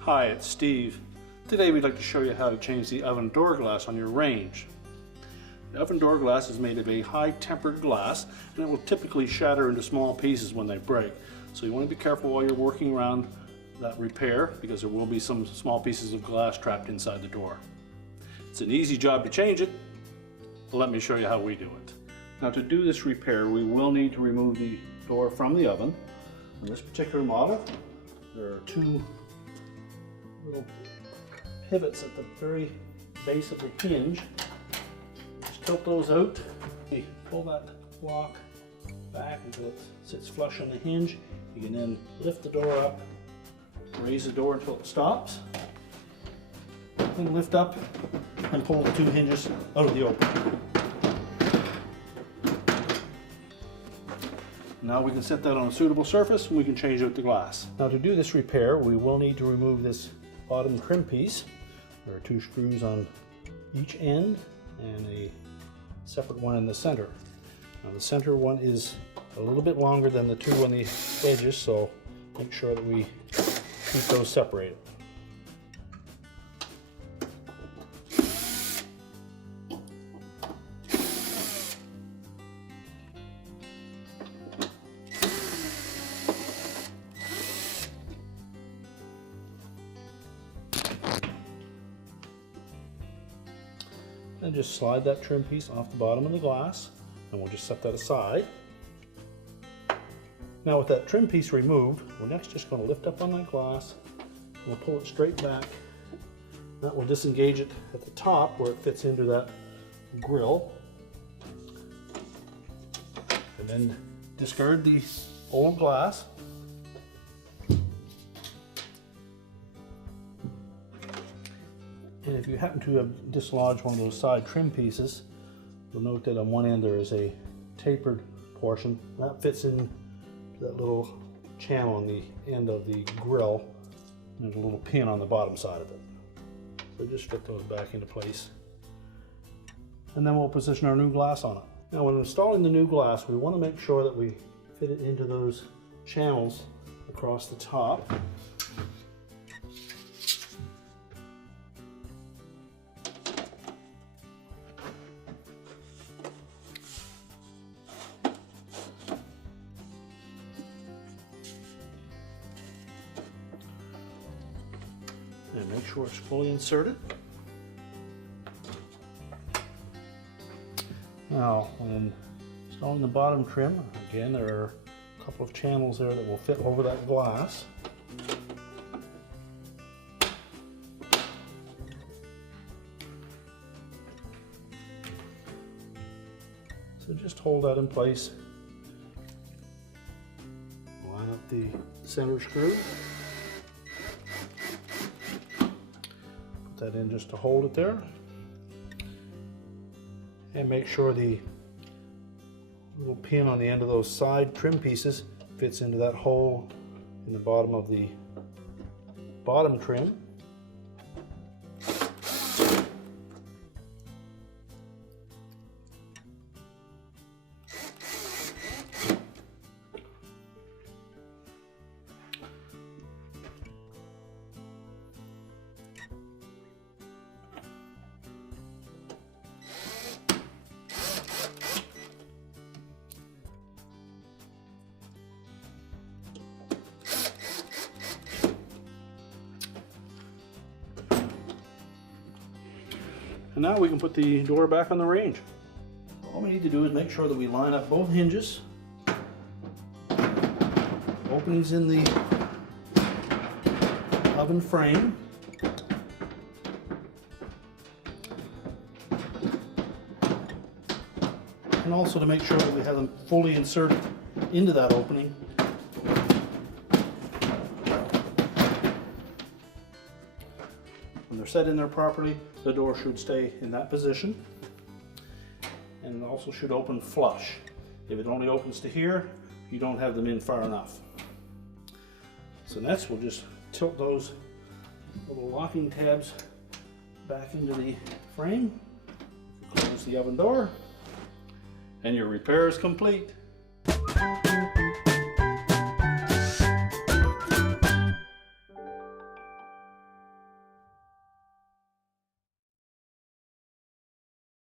Hi, it's Steve. Today we'd like to show you how to change the oven door glass on your range. The oven door glass is made of a high tempered glass and it will typically shatter into small pieces when they break. So you want to be careful while you're working around that repair because there will be some small pieces of glass trapped inside the door. It's an easy job to change it. Let me show you how we do it. Now to do this repair we will need to remove the door from the oven. On this particular model there are two little pivots at the very base of the hinge. Just tilt those out. You pull that lock back until it sits flush on the hinge. You can then lift the door up, raise the door until it stops, then lift up and pull the two hinges out of the opening. Now we can set that on a suitable surface and we can change out the glass. Now to do this repair we will need to remove this bottom trim piece. There are two screws on each end and a separate one in the center. Now the center one is a little bit longer than the two on the edges, so make sure that we keep those separated. And just slide that trim piece off the bottom of the glass and we'll just set that aside. Now with that trim piece removed, we're next just going to lift up on that glass and we'll pull it straight back. That will disengage it at the top where it fits into that grill. And then discard the old glass. And if you happen to have dislodged one of those side trim pieces, you'll note that on one end there is a tapered portion. That fits in that little channel on the end of the grill. There's a little pin on the bottom side of it. So just fit those back into place. And then we'll position our new glass on it. Now when installing the new glass, we want to make sure that we fit it into those channels across the top. And make sure it's fully inserted. Now, when installing the bottom trim, again, there are a couple of channels there that will fit over that glass. So just hold that in place. Line up the center screw. That in just to hold it there, and make sure the little pin on the end of those side trim pieces fits into that hole in the bottom of the bottom trim. And now we can put the door back on the range. All we need to do is make sure that we line up both hinges, openings in the oven frame, and also to make sure that we have them fully inserted into that opening. When they're set in there properly, the door should stay in that position, and it also should open flush. If it only opens to here, you don't have them in far enough. So next we'll just tilt those little locking tabs back into the frame, close the oven door, and your repair is complete.